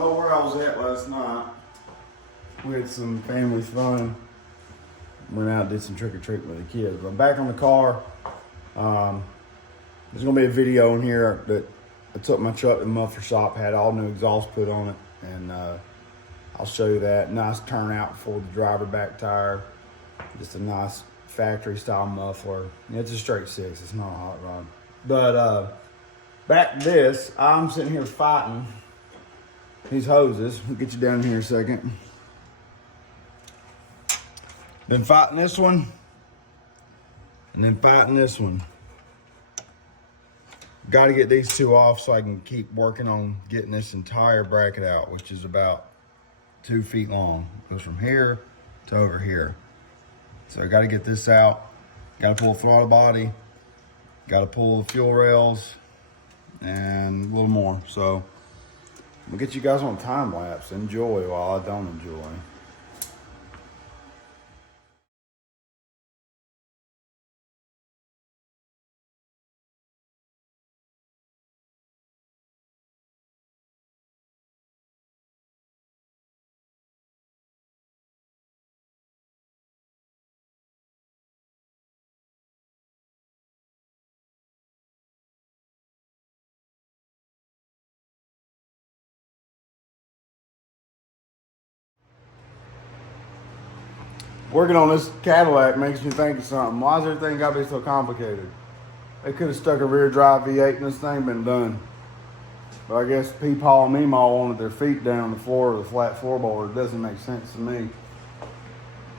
don't know where I was at last night. We had some family fun. Went out and did some trick-or-treating with the kids. But back on the car, there's going to be a video in here that I took my truck to the muffler shop, had all new exhaust put on it, and I'll show you that. Nice turnout for the driver back tire. Just a nice factory-style muffler. It's a straight 6. It's not a hot rod. But back to this, I'm sitting here fighting these hoses. We'll get you down here in a second. Been fighting this one, and then fighting this one. Got to get these two off so I can keep working on getting this entire bracket out, which is about 2 feet long. It goes from here to over here. So I got to get this out. Got to pull the throttle body. Got to pull the fuel rails and a little more. So we'll get you guys on time lapse. Enjoy while I don't enjoy. Working on this Cadillac makes me think of something. Why does everything got to be so complicated? They could have stuck a rear drive V8 in this thing, been done. But I guess Peepaw and Meemaw wanted their feet down on the floor of the flat floorboard. It doesn't make sense to me.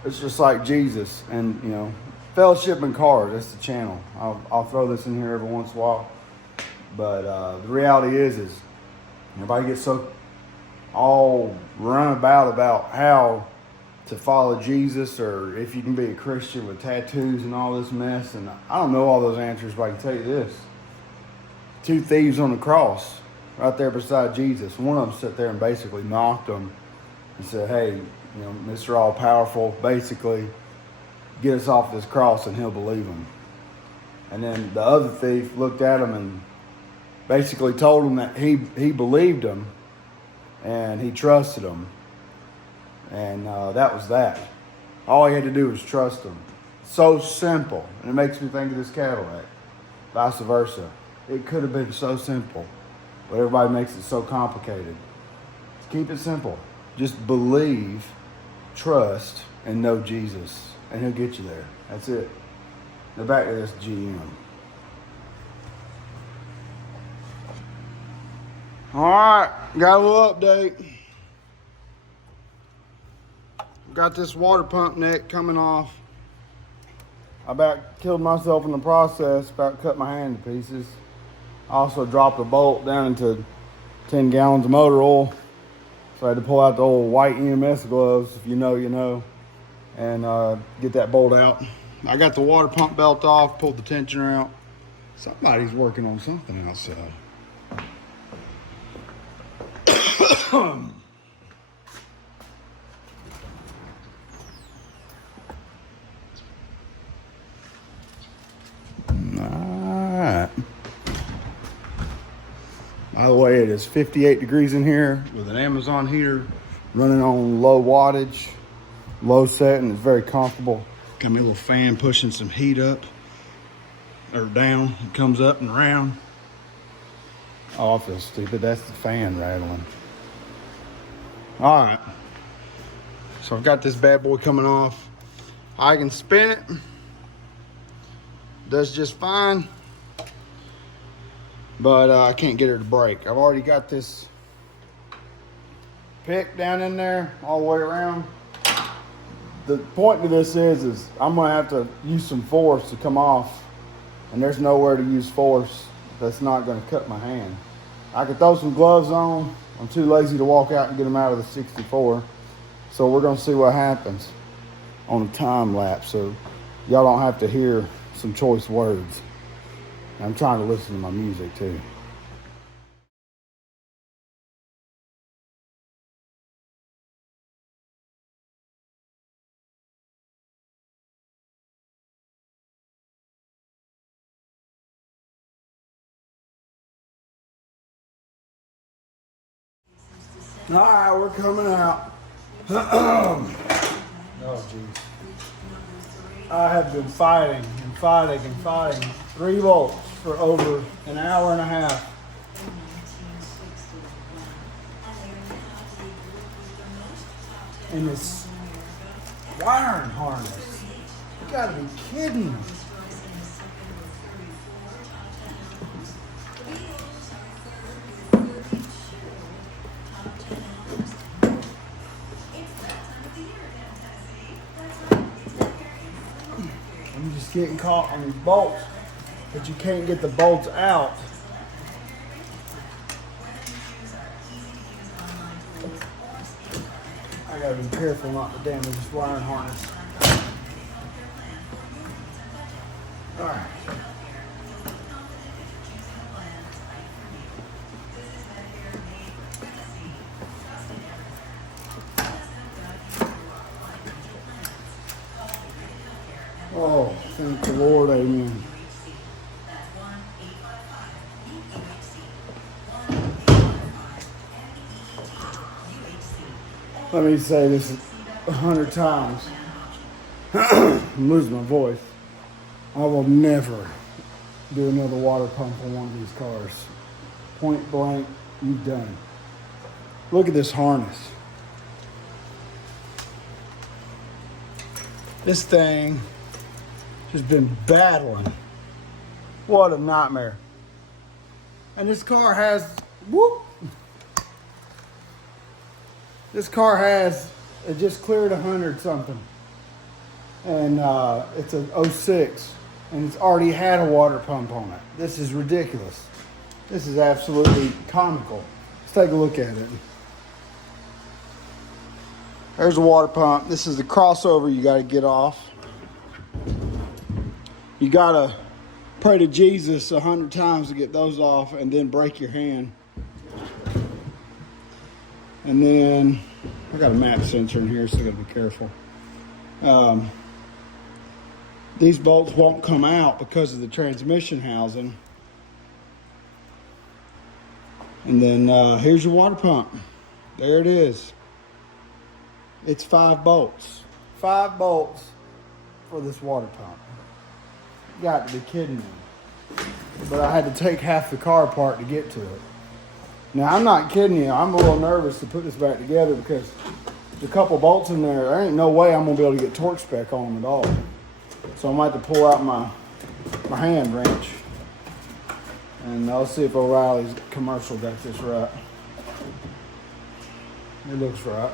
It's just like Jesus and, you know, Fellowship in Cars. That's the channel. I'll throw this in here every once in a while. But the reality is everybody gets so all run about how to follow Jesus, or if you can be a Christian with tattoos and all this mess. And I don't know all those answers, but I can tell you this. 2 thieves on the cross right there beside Jesus. One of them sat there and basically mocked him and said, hey, you know, Mr. All-Powerful, basically get us off this cross and he'll believe him. And then the other thief looked at him and basically told him that he believed him and he trusted him. And that was that. All he had to do was trust him. So simple. And it makes me think of this Cadillac. Vice versa. It could have been so simple. But everybody makes it so complicated. Let's keep it simple. Just believe, trust, and know Jesus. And he'll get you there. That's it. Now back to this GM. Alright, got a little update. Got this water pump neck coming off. I about killed myself in the process, about cut my hand to pieces. I also dropped a bolt down into 10 gallons of motor oil. So I had to pull out the old white EMS gloves, if you know, you know, and get that bolt out. I got the water pump belt off, pulled the tensioner out. Somebody's working on something outside. By the way, it is 58 degrees in here with an Amazon heater running on low wattage, low setting. It's very comfortable. Got me a little fan pushing some heat up or down. It comes up and around. Oh, I feel stupid. That's the fan rattling. All right. So I've got this bad boy coming off. I can spin it. Does just fine. But I can't get her to break. I've already got this pick down in there all the way around. The point to this is I'm gonna have to use some force to come off, and there's nowhere to use force that's not gonna cut my hand. I could throw some gloves on. I'm too lazy to walk out and get them out of the 64. So we're gonna see what happens on a time lapse, so y'all don't have to hear some choice words. I'm trying to listen to my music too. All right, we're coming out. Oh, jeez. I have been fighting and fighting and fighting 3 volts for over an hour and a half. And this wiring harness. You gotta be kidding me. I'm just getting caught on these bolts, but you can't get the bolts out. I gotta be careful not to damage this wiring harness. All right. Oh, thank the Lord, amen. Let me say this 100 times. I'm losing my voice. I will never do another water pump on one of these cars. Point blank, you've done it. Look at this harness. This thing has been battling. What a nightmare. And this car has, whoop. This car has, it just cleared 100 something. And it's a 06. And it's already had a water pump on it. This is ridiculous. This is absolutely comical. Let's take a look at it. There's a water pump. This is the crossover you got to get off. You got to pray to Jesus 100 times to get those off and then break your hand. And then, I got a map sensor in here, so I got to be careful. These bolts won't come out because of the transmission housing. And then here's your water pump. There it is. It's 5 bolts. 5 bolts for this water pump. You got to be kidding me. But I had to take half the car apart to get to it. Now, I'm not kidding you. I'm a little nervous to put this back together because there's a couple bolts in there. There ain't no way I'm going to be able to get torque spec on them at all. So I might have to pull out my hand wrench. And I'll see if O'Reilly's commercial got this right. It looks right.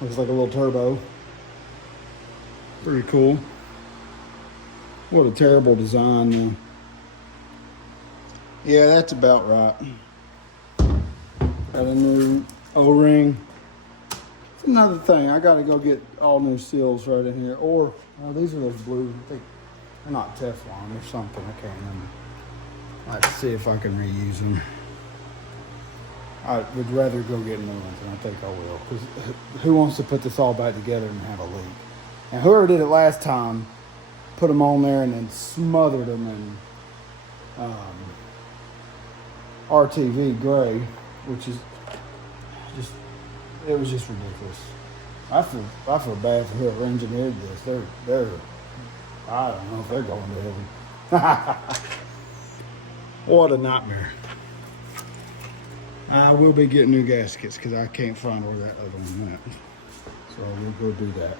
Looks like a little turbo. Pretty cool. What a terrible design, though. Yeah, that's about right. Got a new O-ring. It's another thing. I got to go get all new seals right in here. Or, these are those blue. I think they're not Teflon. They're something. I can't remember. I'll have to see if I can reuse them. I would rather go get new ones, and I think I will. Because who wants to put this all back together and have a leak? And whoever did it last time put them on there and then smothered them in RTV gray, which is just, it was just ridiculous. I feel bad for whoever engineered this. They're I don't know if they're going to heaven. What a nightmare. I will be getting new gaskets because I can't find where that other one went. So we'll go do that.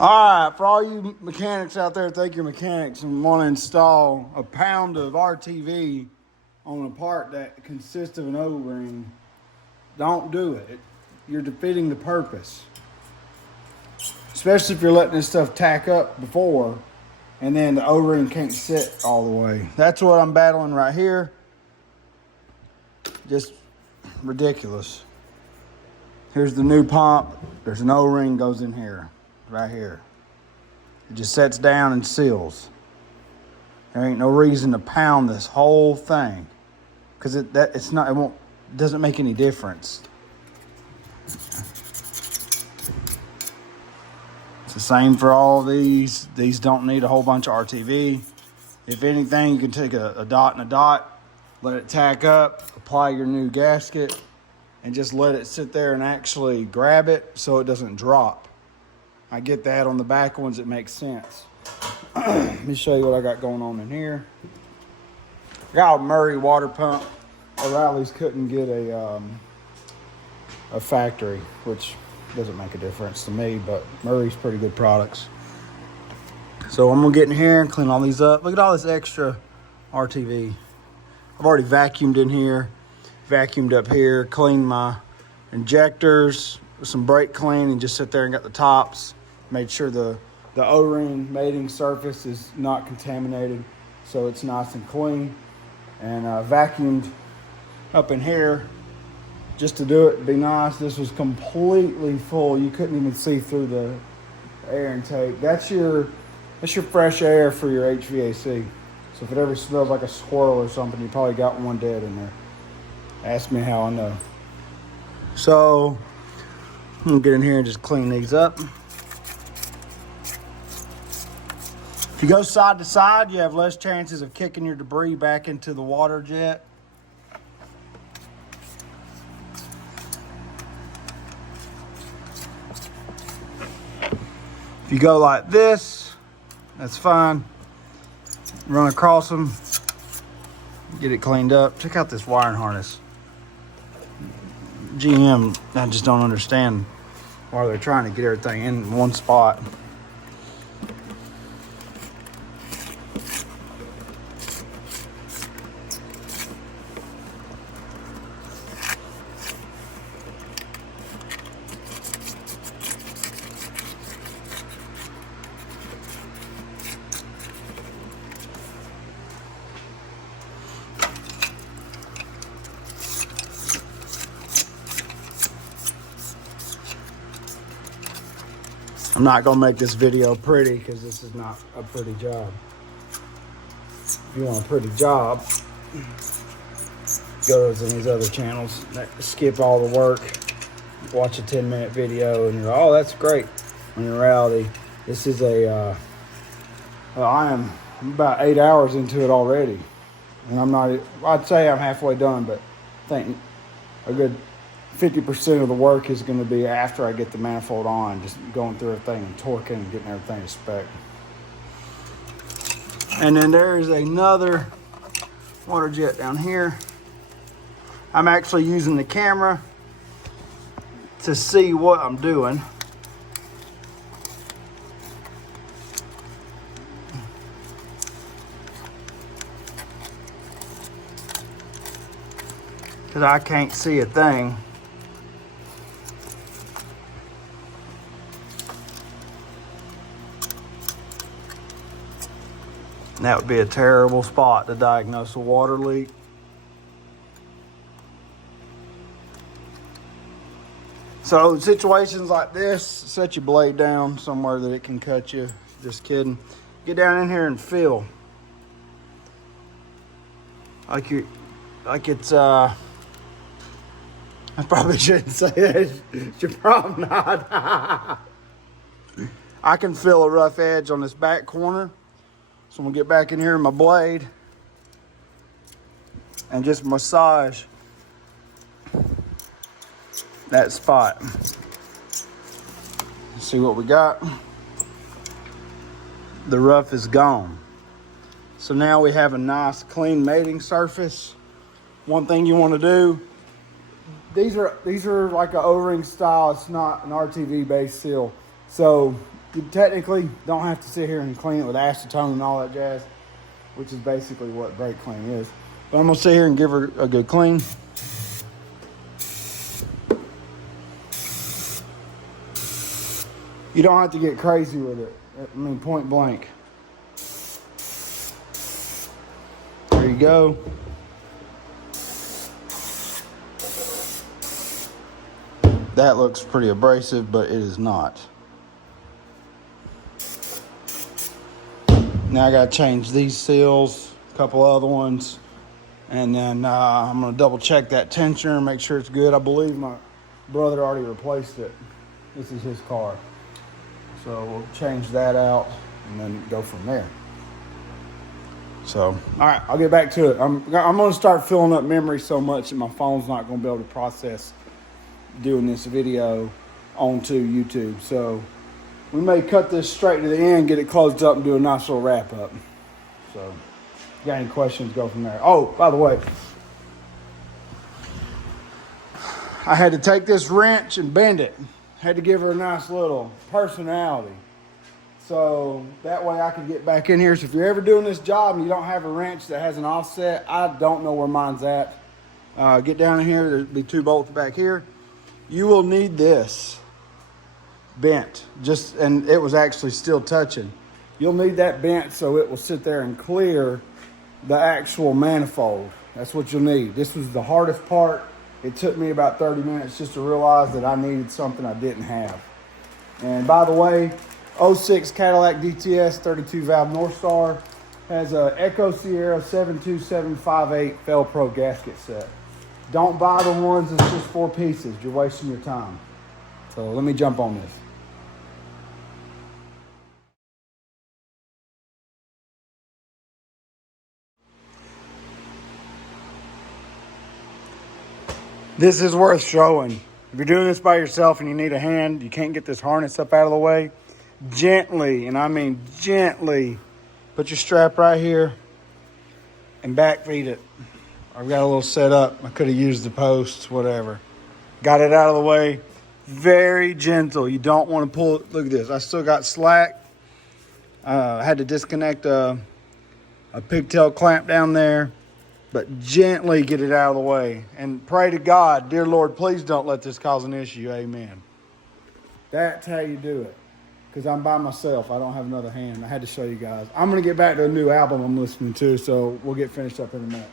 All right, for all you mechanics out there, thank your mechanics and want to install a pound of RTV on a part that consists of an O-ring, don't do it. You're defeating the purpose. Especially if you're letting this stuff tack up before and then the O-ring can't sit all the way. That's what I'm battling right here. Just ridiculous. Here's the new pump. There's an O-ring goes in here. Right here. It just sets down and seals. There ain't no reason to pound this whole thing, because it doesn't make any difference. It's the same for all these. These don't need a whole bunch of RTV. If anything, you can take a dot and a dot, let it tack up, apply your new gasket, and just let it sit there and actually grab it so it doesn't drop. I get that on the back ones, it makes sense. Let me show you what I got going on in here. I got a Murray water pump. O'Reilly's couldn't get a factory, which doesn't make a difference to me, but Murray's pretty good products. So I'm gonna get in here and clean all these up. Look at all this extra RTV. I've already vacuumed in here, vacuumed up here, cleaned my injectors with some brake clean, and just sit there and got the tops. Made sure the O-ring mating surface is not contaminated, so it's nice and clean. And vacuumed up in here just to do it, be nice. This was completely full. You couldn't even see through the air intake. That's your fresh air for your HVAC. So if it ever smells like a squirrel or something, you probably got one dead in there. Ask me how I know. So I'm gonna get in here and just clean these up. If you go side to side, you have less chances of kicking your debris back into the water jet. If you go like this, that's fine. Run across them, get it cleaned up. Check out this wiring harness. GM, I just don't understand why they're trying to get everything in one spot. I'm not gonna make this video pretty because this is not a pretty job. If you want a pretty job, go to these other channels, skip all the work, watch a 10-minute video, and you're like, oh, that's great. When in reality, this is I'm about 8 hours into it already. And I'd say I'm halfway done, but I think a good 50% of the work is going to be after I get the manifold on, just going through everything and torquing and getting everything to spec. And then there's another water jet down here. I'm actually using the camera to see what I'm doing. Because I can't see a thing. And that would be a terrible spot to diagnose a water leak. So situations like this, set your blade down somewhere that it can cut you. Just kidding. Get down in here and feel. Like it's I probably shouldn't say that. It's your problem not. I can feel a rough edge on this back corner. So I'm gonna get back in here with my blade and just massage that spot. See what we got? The rough is gone. So now we have a nice clean mating surface. One thing you want to do, these are like an O-ring style, it's not an RTV based seal. So you technically don't have to sit here and clean it with acetone and all that jazz, which is basically what brake cleaning is. But I'm gonna sit here and give her a good clean. You don't have to get crazy with it. I mean, point blank. There you go. That looks pretty abrasive, but it is not. Now I got to change these seals, a couple other ones. And then I'm going to double check that tensioner and make sure it's good. I believe my brother already replaced it. This is his car. So we'll change that out and then go from there. So, all right, I'll get back to it. I'm going to start filling up memory so much that my phone's not going to be able to process doing this video onto YouTube. So we may cut this straight to the end, get it closed up, and do a nice little wrap up. So, if you got any questions, go from there. Oh, by the way, I had to take this wrench and bend it. Had to give her a nice little personality. So that way I could get back in here. So if you're ever doing this job and you don't have a wrench that has an offset, I don't know where mine's at. Get down in here. There'll be 2 bolts back here. You will need this bent. And it was actually still touching. You'll need that bent so it will sit there and clear the actual manifold. That's what you'll need. This was the hardest part. It took me about 30 minutes just to realize that I needed something I didn't have. And by the way, 06 Cadillac DTS 32 valve North Star has a Echo Sierra 72758 Felpro gasket set. Don't buy the ones that's just 4 pieces. You're wasting your time. So let me jump on this. This is worth showing. If you're doing this by yourself and you need a hand, you can't get this harness up out of the way, gently, and I mean gently, put your strap right here and back feed it. I've got a little set up. I could have used the posts, whatever. Got it out of the way. Very gentle. You don't want to pull it. Look at this. I still got slack. I had to disconnect a pigtail clamp down there. But gently get it out of the way. And pray to God, dear Lord, please don't let this cause an issue. Amen. That's how you do it. Because I'm by myself. I don't have another hand. I had to show you guys. I'm going to get back to a new album I'm listening to, so we'll get finished up in a minute.